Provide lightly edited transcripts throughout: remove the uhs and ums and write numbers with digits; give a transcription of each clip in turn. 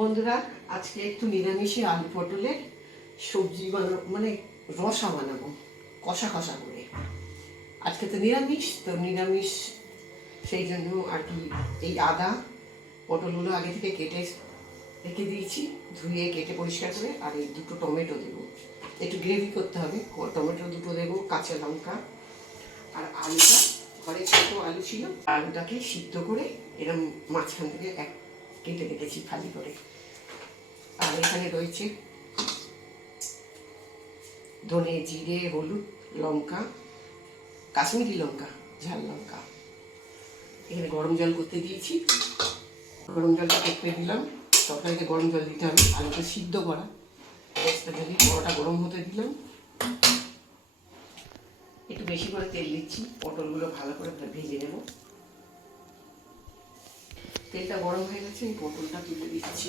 বন্ধুরা, আজকে একটু নিরামিষে আলু পটলের সবজি বানাবো, মানে রসা বানাবো কষা কষা করে। আজকে তো নিরামিষ সেই জন্য আর কি এই আদা পটলগুলো আগে থেকে কেটে রেখে দিয়েছি, ধুয়ে কেটে পরিষ্কার করে। আর এই দুটো টমেটো দেবো, একটু গ্রেভি করতে হবে। টমেটো দুটো দেবো, কাঁচা লঙ্কা, আর আলুটা ঘরে ছোট আলু ছিল, আলুটাকে সিদ্ধ করে এরকম মাঝখান থেকে কেটে রেখেছি খালি করে। আর এখানে রয়েছে ধনে, জিরে, হলুদ, লঙ্কা, কাশ্মীরি লঙ্কা, ঝাল লঙ্কা। এখানে গরম জল করতে দিয়েছি, গরম জলটা করতে দিলাম। তরকারিতে গরম জল দিতে হবে, আলুটা সিদ্ধ করা। গ্যাসটা জ্বালিয়ে বড়টা গরম হতে দিলাম। একটু বেশি করে তেল দিচ্ছি, পটলগুলো ভালো করে ভেজে নেব। তেলটা গরম হয়ে গেছে, এই পটলটা তুলে দিচ্ছি।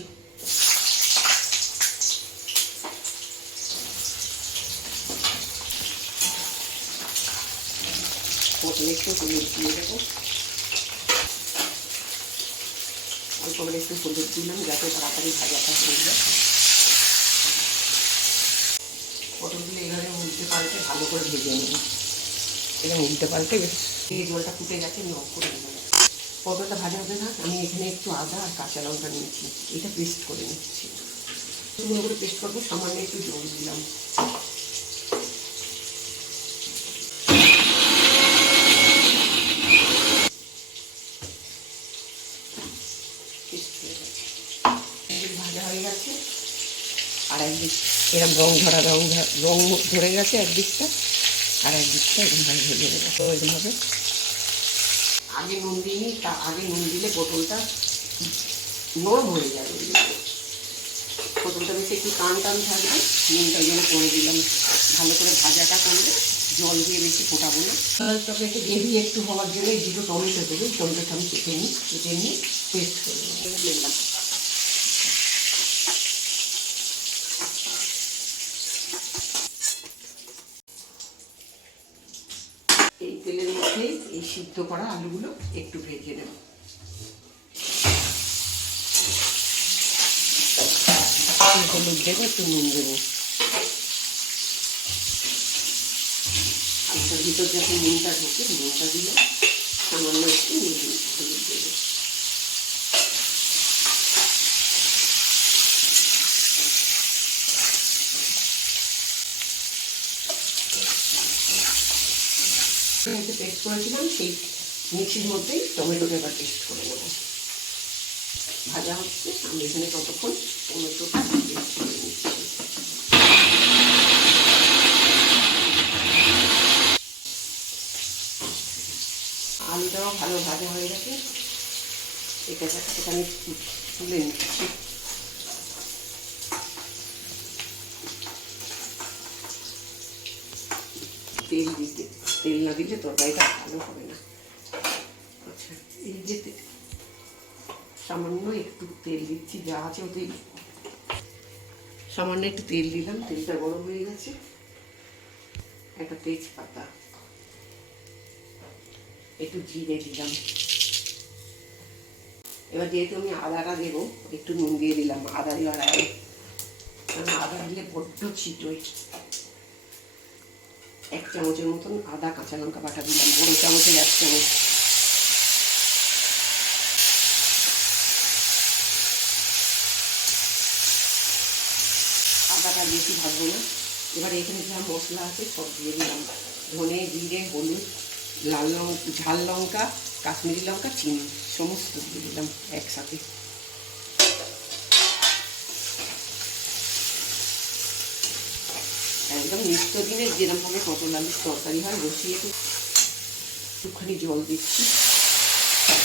পটলে একটু হলুদ দিয়ে দেবো, অল্প করে একটু হলুদ দিলাম যাতে তাড়াতাড়ি ভাজাটা হয়ে যায়। পটলগুলো এভাবে উল্টে পাল্টে ভালো করে ভেজে নেব। এরকম উল্টে পাল্টে এই জলটা ফুটে গেছে, আমি অফ করে দেবো। পটলটা ভাজা হবে না, আমি এখানে একটু আদা আর কাঁচা লঙ্কা নিয়েছি, এটা পেস্ট করে নিচ্ছি। শুকনো করে পেস্ট করবো, সামান্য একটু জল দিলাম। ভাজা হয়ে গেছে, আর একদিক এরকম রং ধরে গেছে একদিকটা, আর একদিকটা এরকম ভাবে ভেজে দেবো। তো এরকম হবে। আগে নুন দিইনি, তা আগে নুন দিলে পটলটা নরম হয়ে যাবে। পটলটা বেশি একটু টান থাকবে, নুনটা যেন করে দিলাম। ভালো করে ভাজাটা করলে জল দিয়ে বেশি ফোটাবো না। তবে একটু গ্রেভি একটু হওয়ার জন্য এই দুটো টমেটো দেবো। টমেটোটা আমি কেটে নিয়ে পেস্ট করে দিলাম। এই তেলের মধ্যে এই সিদ্ধ করা আলুগুলো একটু ভেজে নেব। হলুদ দেবো, একটু নুন দেবো। আলুটার ভিতর যখন নুনটা ঢোকে, নুনটা দিলে সামান্য একটু হলুদ দেবো। পেস্ট করেছিলাম, সেই মিক্সির মধ্যেই টমেটোটা এবার পেস্ট করে নেব। ভাজা হচ্ছে, আমি এখানে ততক্ষণ টমেটোটা পেস্ট করে নিচ্ছি। আলুটাও ভালো ভাজা হয়ে গেছে, এখানে তুলে নিচ্ছি। তেল না দিলে তরকারিটা ভালো হবে না। আচ্ছা, এই যে সামান্য একটু তেল দিচ্ছি, যা আছে ওতেই সামান্য একটু তেল দিলাম। তেলটা গরম হয়ে গেছে, একটা তেজপাতা, একটু জিরে দিলাম। এবার যেহেতু আমি আদাটা দেবো, একটু নুন দিয়ে দিলাম। আদা দেওয়ার আগে, কারণ আদা দিলে বড্ড ছিটোয়। 1 চামচের মতন আদা কাঁচা লঙ্কা বাটা দিলাম, বড় চামচের 1 চামচ। আদাটা বেশি ভাজবো না। এবার এখানে যা মশলা আছে সব দিয়ে দিলাম। ধনে, জিরে, হলুদ, ঝাল লঙ্কা, কাশ্মীরি লঙ্কা, চিনি সমস্ত দিয়ে দিলাম একসাথে। একদম নিত্যদিনের যেরকমভাবে পটল আলুর তরকারি হয়, বসিয়ে একটুখানি জল দিচ্ছি,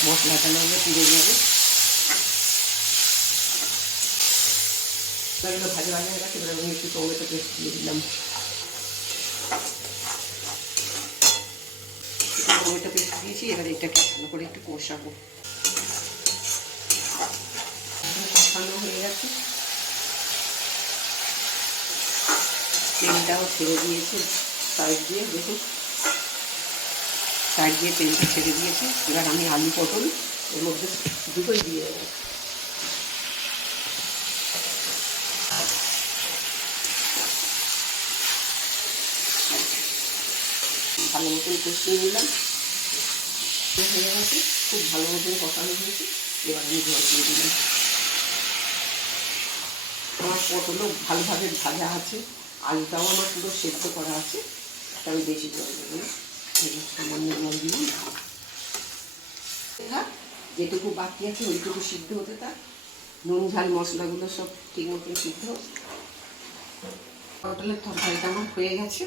মশলাটা লাগবে পুড়ে যাবে। এগুলো ভাজা হয়ে গেছে, এবার আমি একটু টমেটো পেস্ট দিয়ে দিলাম। টমেটো পেস্ট দিয়েছি, এবার এটাকে ভালো করে একটু কষাবো। কষানো হয়ে গেছে, তেলটাও ছেড়ে দিয়েছে সাইড দিয়ে, দেখুন সাইড দিয়ে তেলটা ছেড়ে দিয়েছে। এবার আমি আলু পটল এর মধ্যে দুটোই দিয়ে দেবো। ভালো মতন কষিয়ে নিলাম। হয়ে গেছে, খুব ভালো মতন কষানো হয়েছে। এবার আমি জল দিয়ে দিলাম। আমার পটলও ভালোভাবে ভাজা আছে, আলুটাও আমার পুরো সেদ্ধ করা আছে, আমি বেশি জল দেবো না, সামান্য জল দিলাম। যেটুকু বাকি আছে ওইটুকু সিদ্ধ হতে থাক, নুন ঝাল মশলাগুলো সব ঠিক মতন সিদ্ধ। পটলের তরকারিটা আমার হয়ে গেছে।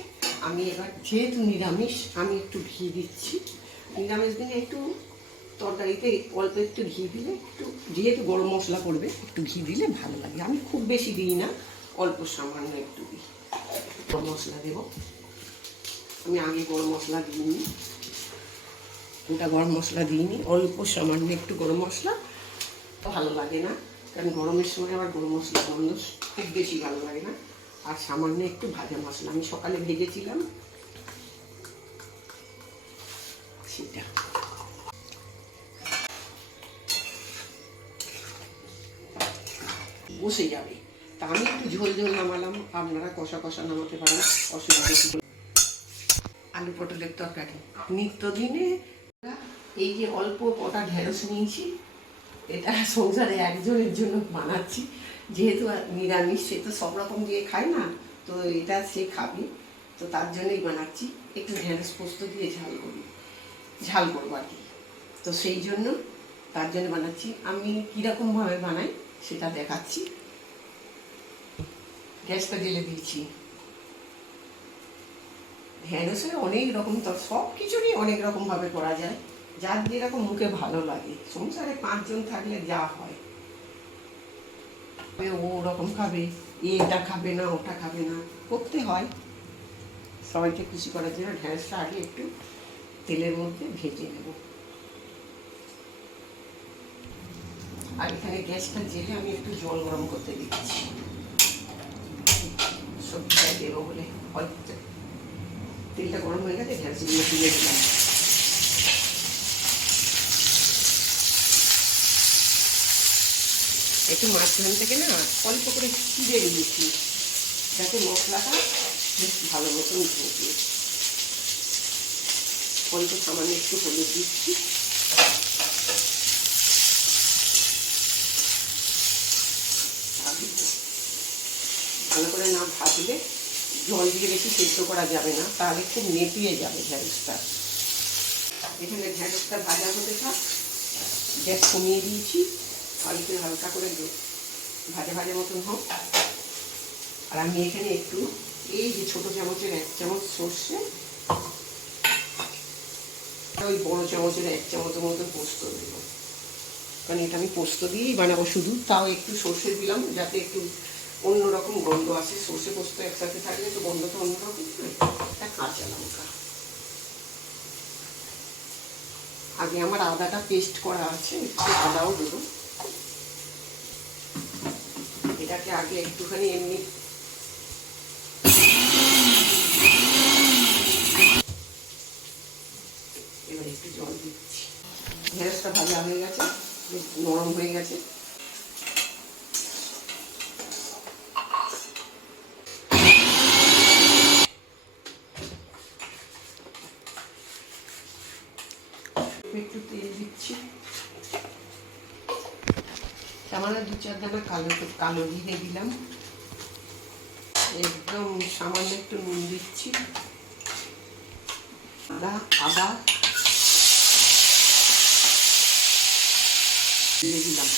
আমি এবার যেহেতু নিরামিষ আমি একটু ঘি দিচ্ছি। নিরামিষ দিনে একটু তরকারিতে অল্প একটু ঘি দিলে, একটু যেহেতু গরম মশলা করবে একটু ঘি দিলে ভালো লাগে। আমি খুব বেশি দিই না, অল্প সামান্য একটু দিই। গরম মশলা দেব, আমি আগে গরম মশলা দিইনি, ওটা গরম মশলা দিইনি, অল্প সামান্য একটু গরম মশলা। ভালো লাগে না, কারণ গরমের সময় আবার গরম মশলা গন্ধ খুব বেশি ভালো লাগে না। আর সামান্য একটু ভাজা মশলা আমি সকালে ভেজেছিলাম সেটা। বসে যাবে, তা আমি একটু ঝোল ঝোল নামালাম, আপনারা কষা কষা নামাতে পারেন, অসুবিধা। আলু পটলের তরকারি নিত্যদিনে এই যে অল্প কটা ঢেঁড়স নিয়েছি, এটা সংসারে একজনের জন্য বানাচ্ছি। যেহেতু নিরামিষ, সে তো সব রকম দিয়ে খায় না, তো এটা সে খাবে, তো তার জন্যই বানাচ্ছি। একটু ঢেঁড়স পোস্ত দিয়ে ঝাল করবো আর কি, তো সেই জন্য তার জন্য বানাচ্ছি। আমি কীরকমভাবে বানাই সেটা দেখাচ্ছি। গ্যাসটা জ্বেলে দিয়েছি। ঢেঁড়সের অনেক রকম, তো সব কিছুরই অনেক রকমভাবে করা যায়, যার যেরকম মুখে ভালো লাগে। সংসারে 5 জন থাকলে যা হয়, ও ওরকম খাবে, এটা খাবে না, ওটা খাবে না, করতে হয়। সবাইকে খুশি করার জন্য ঢেঁড়সটা আগে একটু তেলের মধ্যে ভেজে নেব। আর এখানে গ্যাসটা জেলে আমি একটু জল গরম করতে দিচ্ছি, সবজিটা দেবো বলে। তেলটা গরম হয়ে গেছে, ঢেঁড়সগুলো তুলে দিলাম। একটু মাঝখান থেকে না অল্প করে চিড়ে দিয়েছি, যাতে মশলাটা বেশ ভালো মতন ঢোকে। অল্প সামান্য একটু হলুদ দিচ্ছি, ভালো করে না ভাজলে জল দিয়ে বেশি সেদ্ধ করা যাবে না, তাহলে খুব নেতিয়ে যাবে ঢেঁড়সটা। এখানে ঢেঁড়সটা ভাজা হতে থাক, গ্যাস কমিয়ে দিয়েছি, আলুতে হালকা করে ভাজা ভাজা মতন হোক। আর আমি এখানে একটু এই যে ছোটো চামচের 1 চামচ সর্ষে, ওই বড় চামচের 1 চামচের মতো পোস্ত দেবো, কারণ এটা আমি পোস্ত দিয়েই বানাবো শুধু। তাও একটু সর্ষে দিলাম যাতে একটু অন্যরকম গন্ধ আসে। সর্ষে পোস্ত একসাথে থাকলে তো গন্ধটা অন্যরকম। একটা কাঁচা লঙ্কা, আগে আমার আদাটা পেস্ট করা আছে, একটু আদাও দেবো। এটাকে আগে একটুখানি এমনি এবার একটু জল দিচ্ছি। ঢেঁড়সটা ভাজা হয়ে গেছে, বেশ নরম হয়ে গেছে। একটু তেল দিচ্ছি, সামান্য 2-4 দানা কালো জিরে দিলাম, একদম সামান্য একটু নুন দিচ্ছি, আদা দিয়ে দিলাম,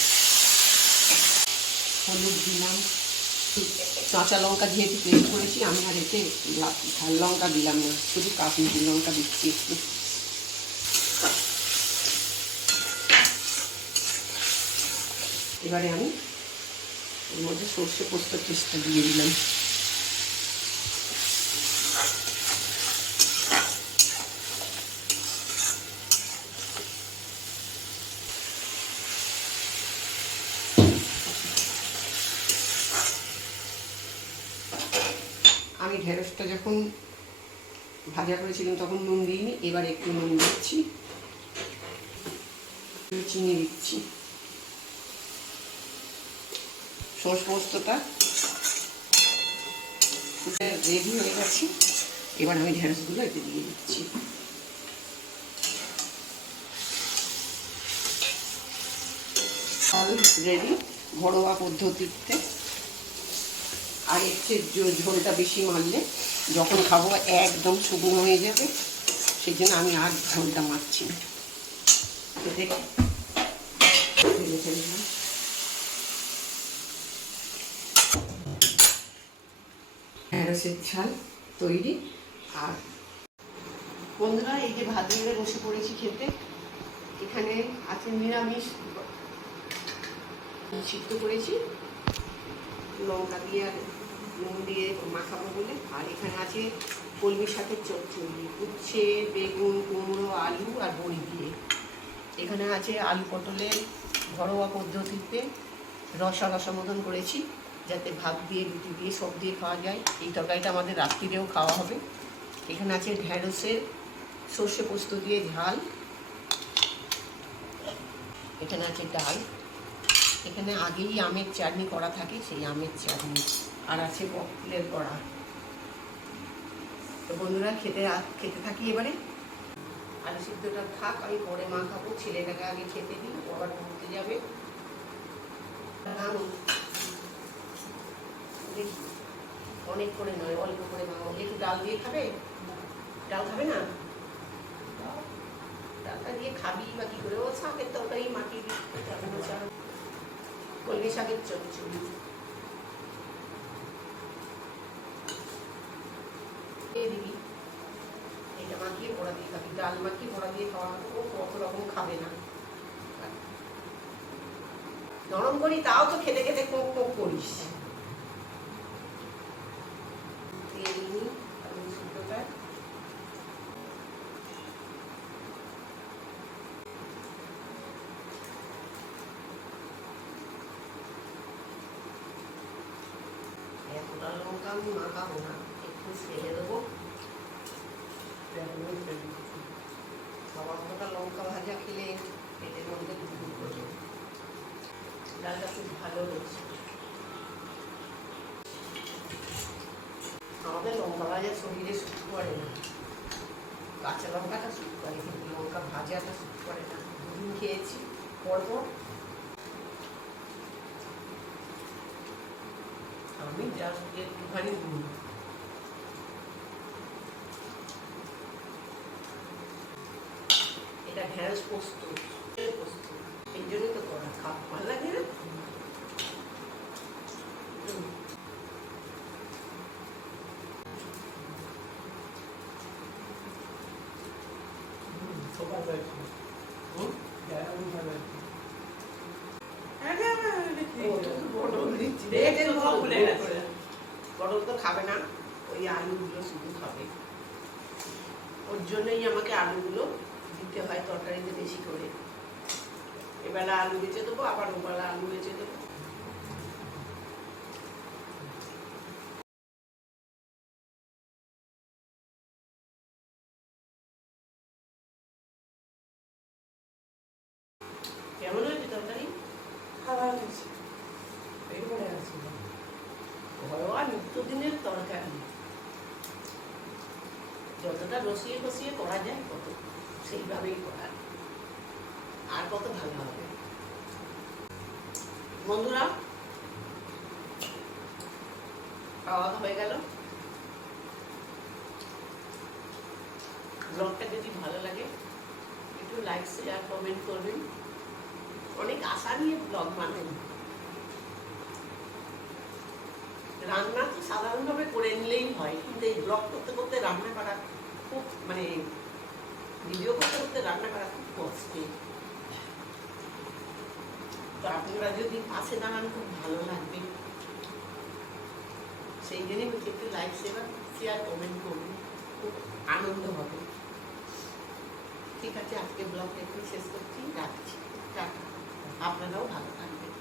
হলুদ দিলাম, কাঁচা লঙ্কা যেহেতু পেস্ট করেছি আমি আর এতে ঝাল লঙ্কা দিলাম না, শুধু কাশ্মীরি লঙ্কা দিচ্ছি একটু। এবারে আমি এর মধ্যে সর্ষে পোস্তের পেস্টটা দিয়ে দিলাম। আমি ঢেঁড়সটা যখন ভাজা করেছিলাম তখন নুন দিইনি, এবার একটু নুন দিচ্ছি, চিনি দিচ্ছি। সর্ষে পোস্তটা রেডি হয়ে গেছে, এবার আমি ঢেঁড়সগুলো এতে দিয়ে দিচ্ছি। রেডি ঘরোয়া পদ্ধতিতে। আর এর চেয়ে ঝোলটা বেশি মারলে যখন খাবো একদম শুকনো হয়ে যাবে, সেই জন্য আমি আর ঝোলটা মারছি না। ঢেঁড়সের ঝাল তৈরি। আর বন্ধুরা, এই যে ভাত দিয়ে বসে পড়েছি খেতে। এখানে আছে নিরামিষ, সিদ্ধ করেছি লঙ্কা দিয়ে আর নুন দিয়ে মাখাবো বলে। আর এখানে আছে কলমি শাকের চচ্চড়ি, উচ্ছে, বেগুন, কুমড়ো, আলু আর বড়ি দিয়ে। এখানে আছে আলু পটলের ঘরোয়া পদ্ধতিতে রসা রসা মতন করেছি, যাতে ভাত দিয়ে রুটি দিয়ে সব দিয়ে খাওয়া যায়। এই তরকারিটা আমাদের রাত্রিরেও খাওয়া হবে। এখানে আছে ঢেঁড়সের সর্ষে পোস্ত দিয়ে ঝাল। এখানে আছে ডাল। এখানে আগেই আমের চাটনি করা থাকে, সেই আমের চাটনি। আর আছে বকলের বড়া। তো বন্ধুরা, খেতে থাকি এবারে। আলু সিদ্ধটা থাক, আমি পরে মাখাবো। ছেলেটাকে আগে খেতে দিই, আবার ঘুরতে যাবে। অনেক করে নয়, অল্প করে মাখাবো। একটু ডাল দিয়ে খাবে? ডাল খাবে না? ডালটা দিয়ে খাবি বা কি করে? ও শাকের তরকারি মাখিয়ে দিই। কলমি শাকের চচ্চড়ি দিবি। এটা মাখিয়ে বড়া দিয়ে খাবি। ডাল মাখিয়ে বড়া দিয়ে খাওয়া হবে। ও কত রকম খাবে না। নরম করি, তাও তো খেতে খেতে কোক কোক করিস। দিয়ে দিবি আলু সিদ্ধটা। এতটা লঙ্কা আমি মাখাবো না, একটু ফেলে দেবো। সবার লঙ্কা ভাজা খেলে পেটের মধ্যে দুপুর করে। ডালটা খুব ভালো হয়েছে। আমাদের লঙ্কা ভাজা শরীরে স্যুট করে না। কাঁচা লঙ্কাটা স্যুট করে, কিন্তু লঙ্কা ভাজাটা স্যুট করে না। দুদিন খেয়েছি পরপর। আমি জাস্ট একটুখানি এটা ঢেঁড়স পোস্ত, এই জন্যই তো করা। খাপ ভালো লাগে না? পটল তো খাবে না, ওই আলুগুলো শুধু খাবে। ওর জন্যই আমাকে আলুগুলো দিতে হয় তরকারিতে বেশি করে। এবেলা আলু বেঁচে দেবো, আবার ওবেলা আলু বেঁচে দেবো। কেমন হয়েছে তরকারি? খাবার হয়েছে, ঘরোয়া নিত্যদিনের তরকারি। যতটা রসিয়ে কষিয়ে করা যায় কত সেইভাবেই করা, আর কত ভালো হবে। বন্ধুরা, খাওয়া হয়ে গেল। ব্লগটা যদি ভালো লাগে একটু লাইক শেয়ার কমেন্ট করবেন। অনেক আশা নিয়ে ব্লগ বানাই। রান্না তো সাধারণভাবে করে নিলেই হয়, কিন্তু এই ব্লগ করতে করতে রান্না করা খুব ভিডিও করতে করতে রান্না করা খুব কষ্টের। তো আপনারা যদি পাশে দাঁড়ান খুব ভালো লাগবে। সেই জন্যই বলছি একটু লাইক শেয়ার কমেন্ট করবেন, খুব আনন্দ হবে। ঠিক আছে, আজকে ব্লগটা একটু শেষ করছি, রাখছি। টাটা। আপনারাও ভালো থাকবেন।